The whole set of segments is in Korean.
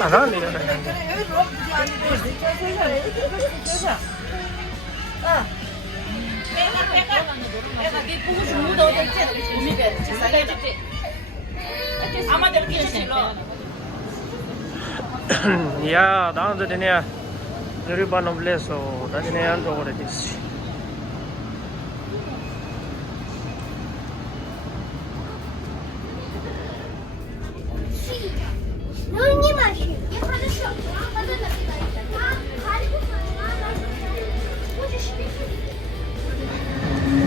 안 하네. Ya, 나도 되네. 여러분 블레서 나중에 안 좋고 그랬지. Ну не маши. Я хорошо.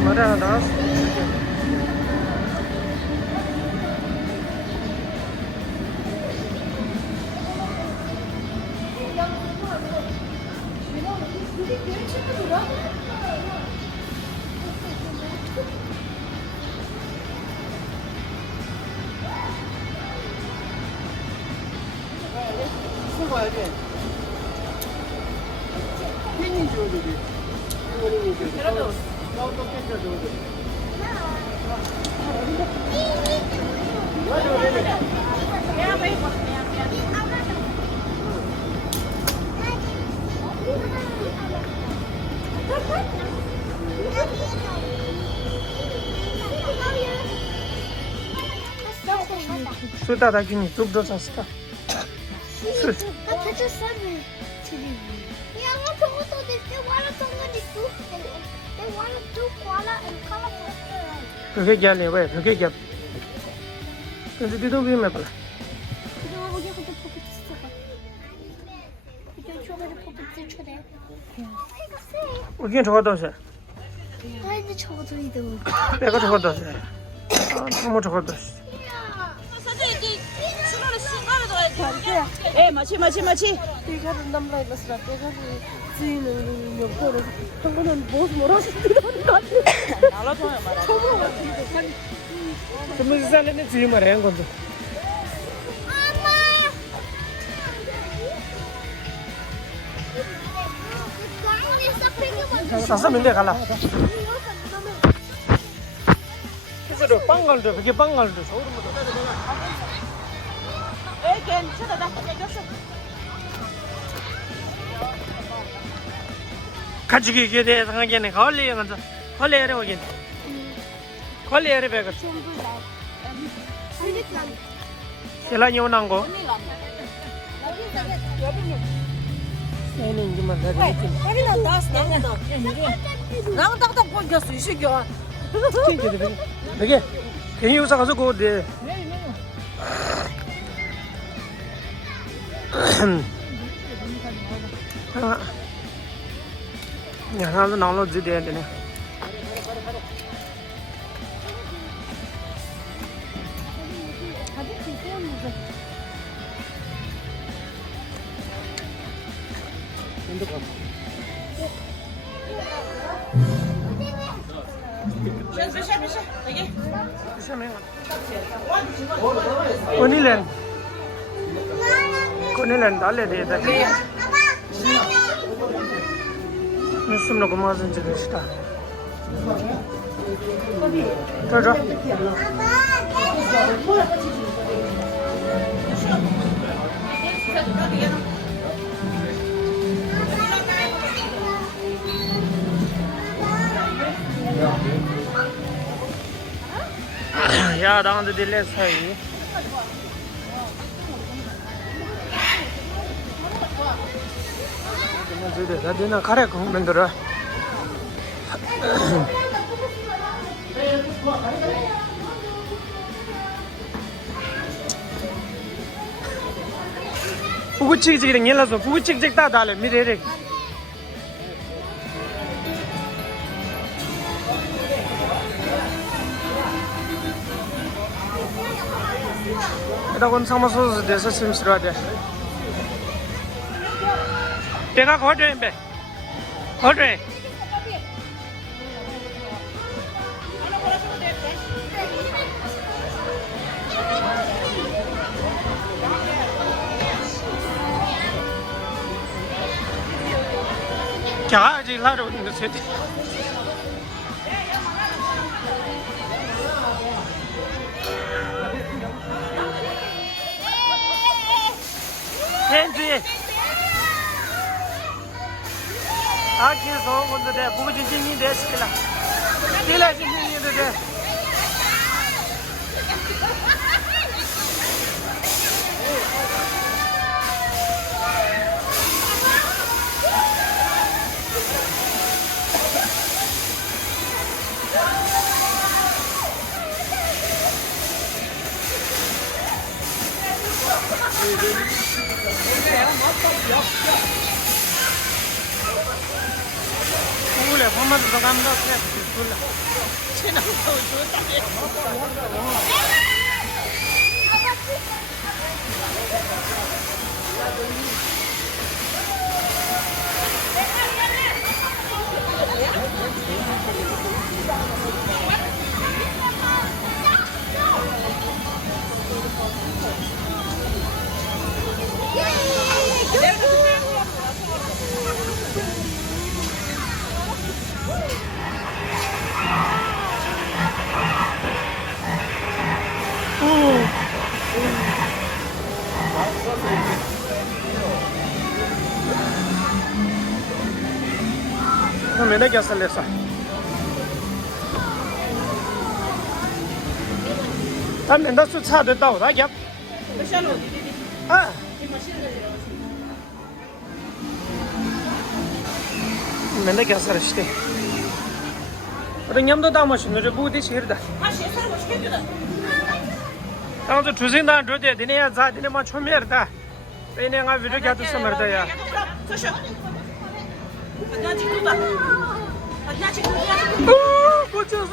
Мара нас. 수다 다기니 뚝도 샀다. That's just seven. Yeah, I'm going to this. They want to go to soup. They want to do koala and colorful. 그게 걔네 왜? 그게 걔. 근데 뒤도 위에 봐. 우리는 저거도 해. 아니 저거 들이도. 내가 저거도 해. 아, 너무 저거도 해. 에 마치. 대가를 남라이가 쓰라 대가를 지는 용도로 한국은 뭐라 알아줘요 말아. 좀 살려내 주의 말해 한 건데. 사서 민대 갈라. 그래서 빵갈도 그게 빵갈도 서울부터. 에 괜찮아. 내겼어. 가지고 이게 대해서 하기에는 관리에 가서 관리하려 오긴. 관리하려 배가. 신랑이 오는 거. 얘는 이제만 다 되겠지. 여기다 나왔어. 나는 딱딱 보였어 이 새끼야. 되게 괜히 우사 가서 그데. 야, 나도 나로 지대야 되네. 샤. 여기. कोनीलन डाले दे इधर निस्सम लोग माज़न चलेस्टा तो या दांत दिले सही 나는 카레 만들어. 부구치기지기랑 연락서 부구치기직 다 달래 미래래. 이다곤 상마소스 돼서 심스러워돼. 내가 거줘야 돼. 거줘야. क्या जी लाडो से 走我这的，不过今天你得去了，对了，今天你这的。出来，我们这都看不到菜，出来。这能走出大爷。没得给谁来说，他们都是差得到，他家。啊。没得给谁来说的。我这娘都打没去，我这不得去的。当时出生当初的，今年咋今年嘛出门的，今年俺为了给他什么的呀？我就是。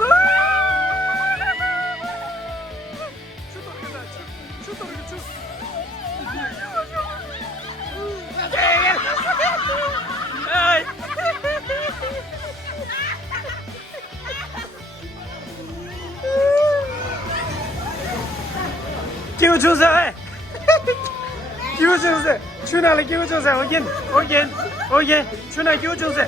哎。给我出噻！给我出噻！去哪里给我出噻？我给，去哪给我出噻？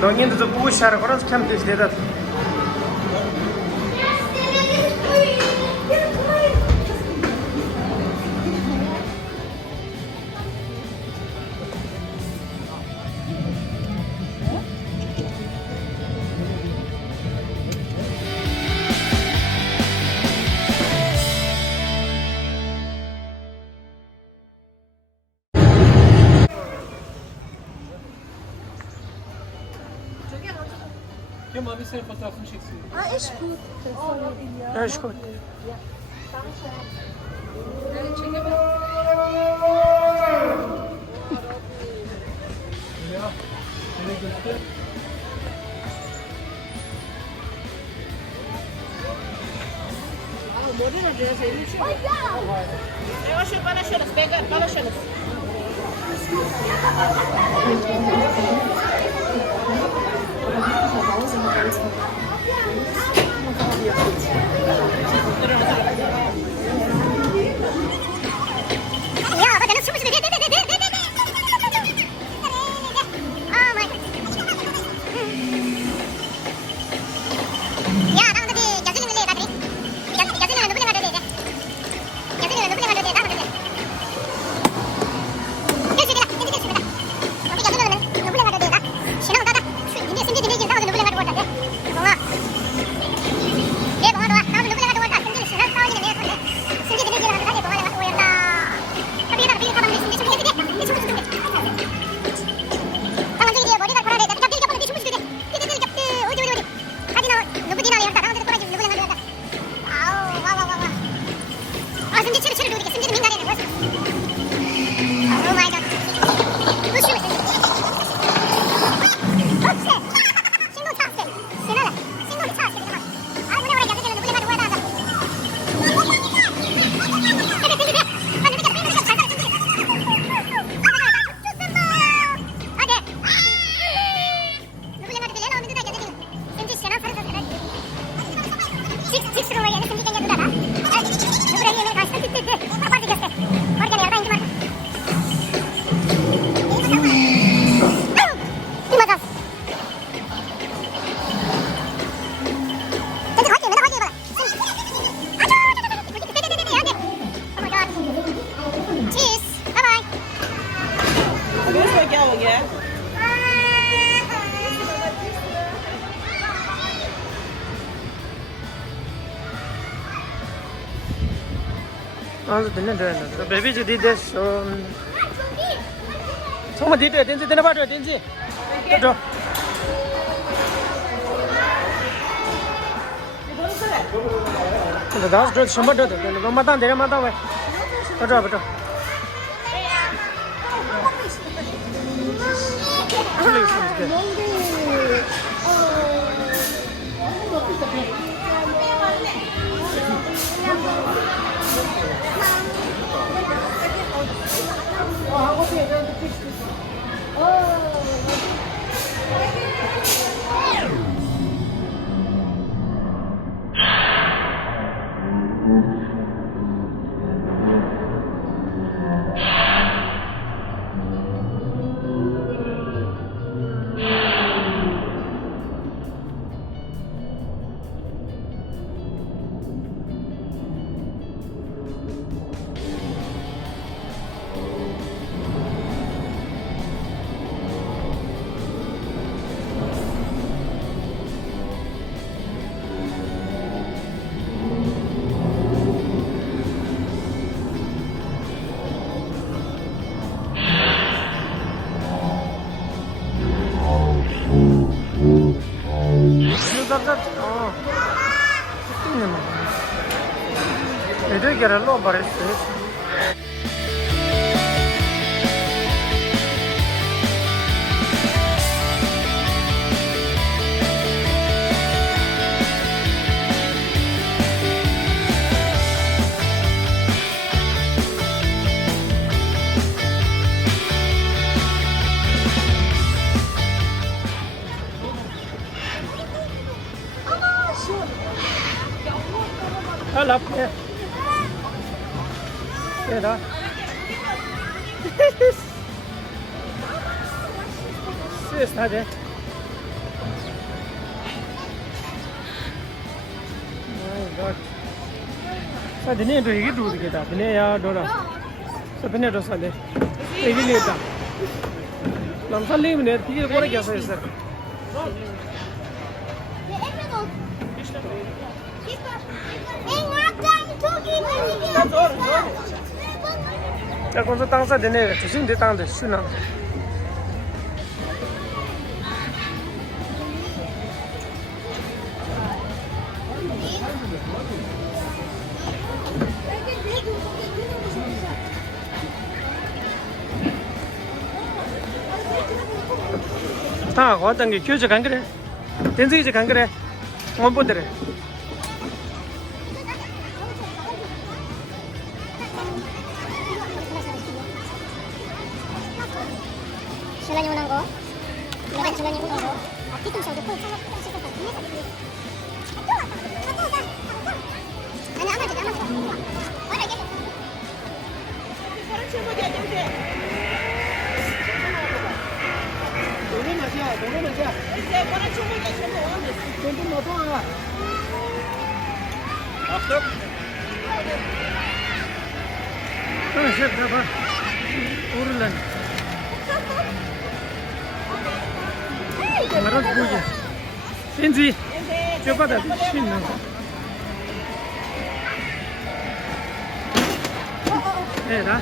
너희는 저 보고 시작하는 거는 참 되시다. Ja, maar we zijn fotografen schicken. Ah, is goed. Ja, is goed. 아주 듣는데 베비지 디데스 정말 디데 덴지 되나 봐줘 덴지 저 근데 다시 저 셔머 더 너 마당 내려 마당 왜 맞아 맞아 그래 있어 이렇게 하러 버렸어. Hello. Yeah, da. Sis, hadi. My God. Sa dine to higi do diketa. Dine ya do da. Sa dine to sa le. Higi le da. Nam sa le mine tige kore kya sa sir. 자, 먼저 땅사 되네. 조심히 땅데 쓰나. 다 어떤 게 교주 간 그래? 된지지 간 그래? 못 보더래. 신랑이 원한 거, 내가 신랑이 원한 거, 뒤통수하고 코 차가 씻을 거 위에서 이렇게. 아니 아마 되게 뭐라 이게? 봐. 오르란. 말아 보지. 렌지. 저바다 신나. 에라.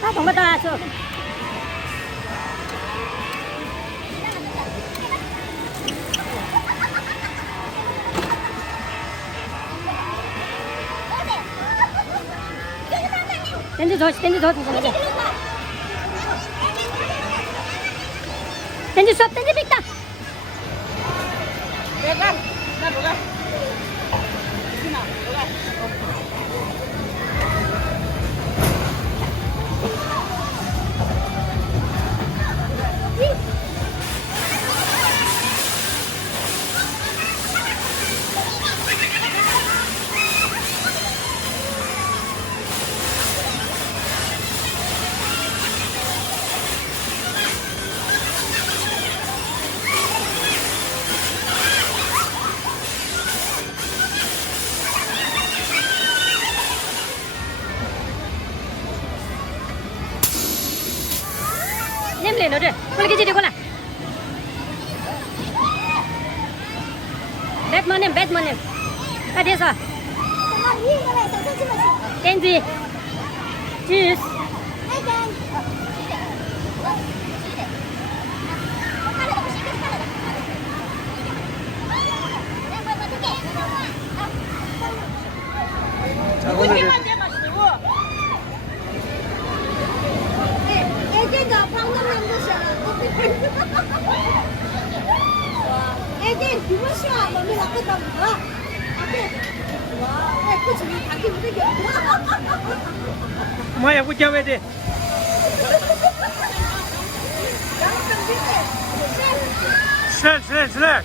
아, 정말 다 저. 댄지 저 잠깐만요. 댄지 수업 댄지 빅다. 내가 나 뭐가? 이나 뭐가? ले लो रे बोल के जी देखो ना बैट मने का दे सा 땡지 주스 자 오늘 애기가 방금 남자시야 애기 누구시야 너네 나쁘다 와 그 중에 자기 무대기 뭐야 붙잡아야 돼 슬슬 다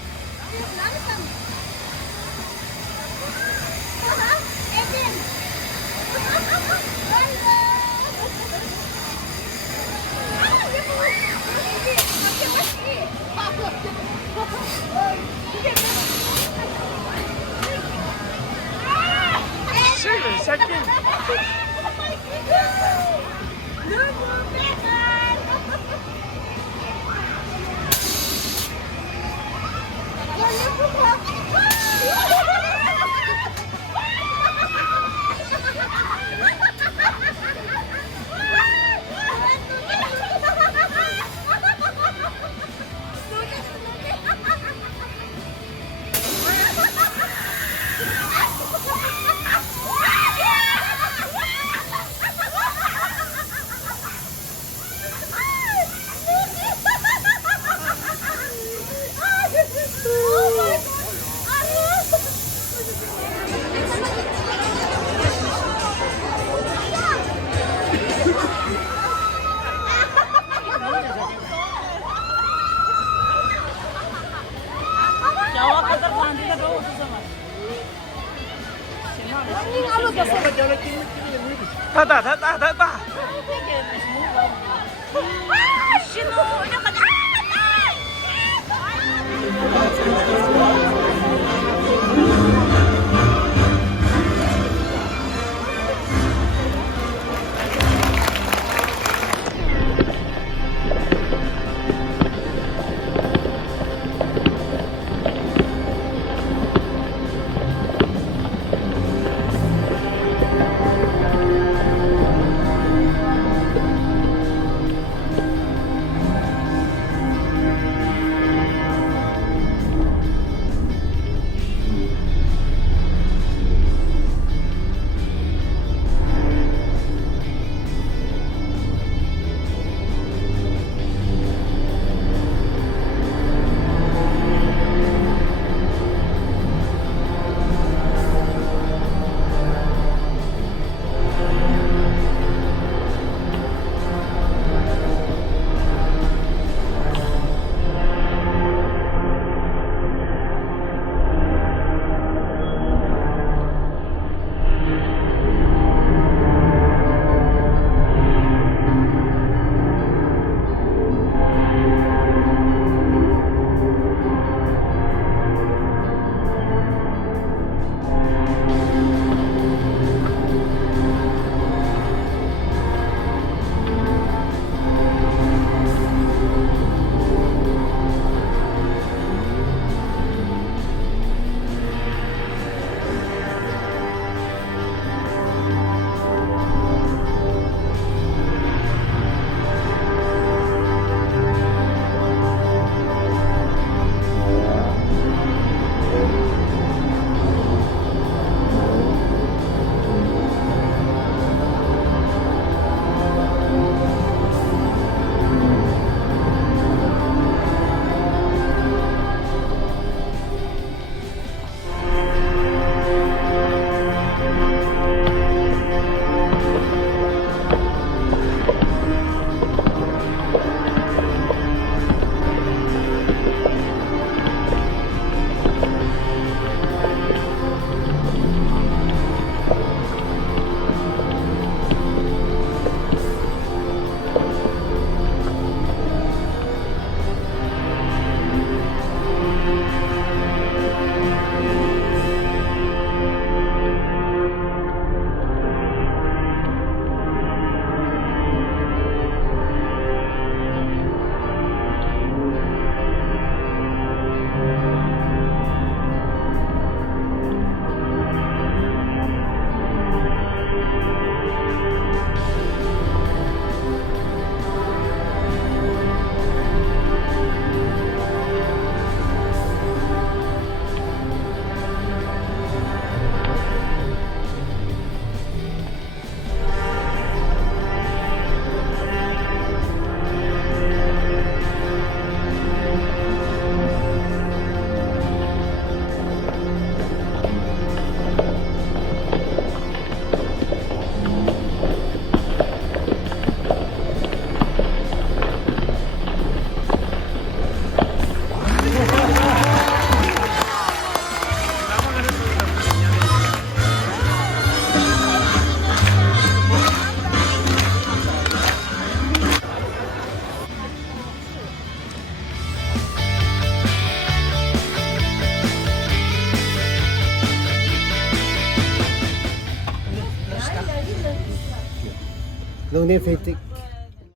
Long name Feitik.